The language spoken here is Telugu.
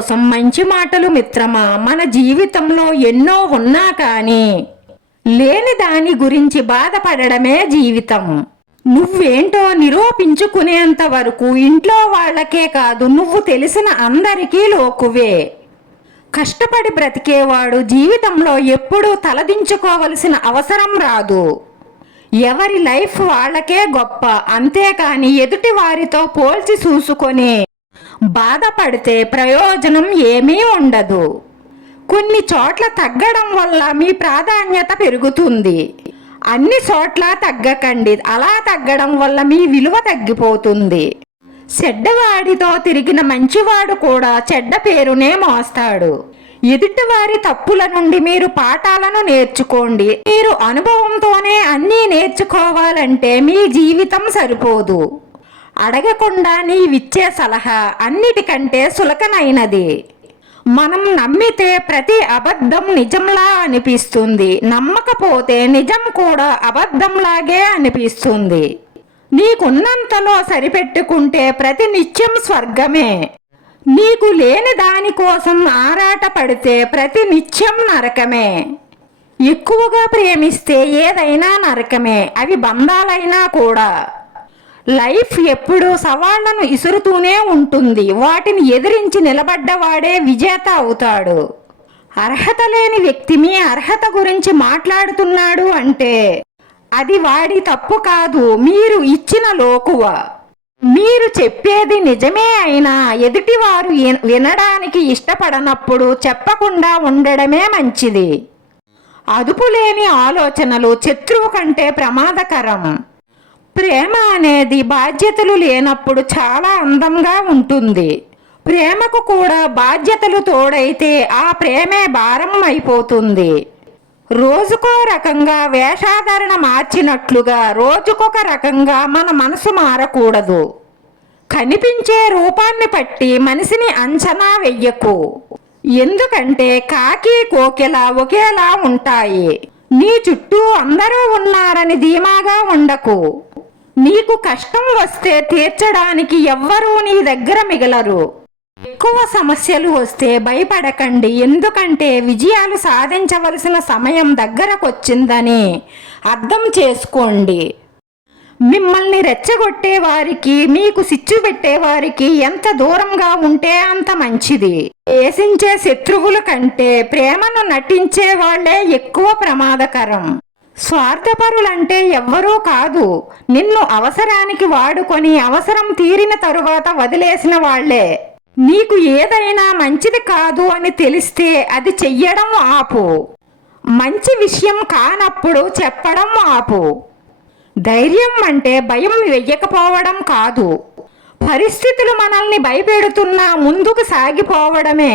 కోసం మంచి మాటలు మిత్రమా? మన జీవితంలో ఎన్నో ఉన్నా కానీ లేని దాని గురించి బాధపడడమే జీవితం. నువ్వేంటో నిరూపించుకునేంత వరకు ఇంట్లో వాళ్ళకే కాదు నువ్వు తెలిసిన అందరికీ లోకువే. కష్టపడి బ్రతికేవాడు జీవితంలో ఎప్పుడూ తలదించుకోవలసిన అవసరం రాదు. ఎవరి లైఫ్ వాళ్ళకే గొప్ప అంతేకాని ఎదుటి వారితో పోల్చి చూసుకొని బాధపడితే ప్రయోజనం ఏమీ ఉండదు. కొన్ని చోట్ల తగ్గడం వల్ల మీ ప్రాధాన్యత పెరుగుతుంది. అన్ని చోట్ల తగ్గకండి. అలా తగ్గడం వల్ల మీ విలువ తగ్గిపోతుంది. చెడ్డవాడితో తిరిగిన మంచివాడు కూడా చెడ్డ పేరునే మోస్తాడు. ఎదుటివారి తప్పుల నుండి మీరు పాఠాలను నేర్చుకోండి. మీరు అనుభవంతోనే అన్నీ నేర్చుకోవాలంటే మీ జీవితం సరిపోదు. అడగకుండా నీవిచ్చే సలహా అన్నిటికంటే సులకనైనది మనం నమ్మితే ప్రతి అబద్ధం నిజంలా అనిపిస్తుంది. నమ్మకపోతే నిజం కూడా అబద్ధంలాగే అనిపిస్తుంది. నీకున్నంతలో సరిపెట్టుకుంటే ప్రతి నిత్యం స్వర్గమే. నీకు లేని దానికోసం ఆరాట పడితే ప్రతి నిత్యం నరకమే. ఎక్కువగా ప్రేమిస్తే ఏదైనా నరకమే. అవి బంధాలైనా కూడా. లైఫ్ ఎప్పుడూ సవాళ్ళను ఇసురుతూనే ఉంటుంది. వాటిని ఎదిరించి నిలబడ్డవాడే విజేత అవుతాడు. అర్హత లేని వ్యక్తి మీ అర్హత గురించి మాట్లాడుతున్నాడు అంటే అది వాడి తప్పు కాదు. మీరు ఇచ్చిన లోకువ. మీరు చెప్పేది నిజమే అయినా ఎదుటివారు విన- వినడానికి ఇష్టపడనప్పుడు చెప్పకుండా ఉండడమే మంచిది. అదుపులేని ఆలోచనలు శత్రువు కంటే ప్రమాదకరం. ప్రేమ అనేది బాధ్యతలు లేనప్పుడు చాలా అందంగా ఉంటుంది. ప్రేమకు కూడా బాధ్యతలు తోడైతే ఆ ప్రేమే భారం అయిపోతుంది. రోజుకో రకంగా వేషాధారణ మార్చినట్లుగా రోజుకొక రకంగా మన మనసు మారకూడదు. కనిపించే రూపాన్ని బట్టి మనిషిని అంచనా వెయ్యకు. ఎందుకంటే కాకి కోకిల ఒకేలా ఉంటాయి. నీ చుట్టూ అందరూ ఉన్నారని ధీమాగా ఉండకు. నీకు కష్టం వస్తే తీర్చడానికి ఎవ్వరూ నీ దగ్గర మిగలరు. ఎక్కువ సమస్యలు వస్తే భయపడకండి. ఎందుకంటే విజయాలు సాధించవలసిన సమయం దగ్గరకొచ్చిందని అర్థం చేసుకోండి. మిమ్మల్ని రెచ్చగొట్టే వారికి మీకు సిచ్చు పెట్టేవారికి ఎంత దూరంగా ఉంటే అంత మంచిది. వేసించే శత్రువుల కంటే ప్రేమను నటించే వాళ్ళే ఎక్కువ ప్రమాదకరం. స్వార్థపరులంటే ఎవ్వరూ కాదు. నిన్ను అవసరానికి వాడుకొని అవసరం తీరిన తరువాత వదిలేసిన వాళ్ళే నీకు ఏదైనా మంచిది కాదు అని తెలిస్తే అది చెయ్యడం ఆపు. మంచి విషయం కానప్పుడు చెప్పడం ఆపు. ధైర్యం అంటే భయం వెయ్యకపోవడం కాదు. పరిస్థితులు మనల్ని భయపెడుతున్నా ముందుకు సాగిపోవడమే.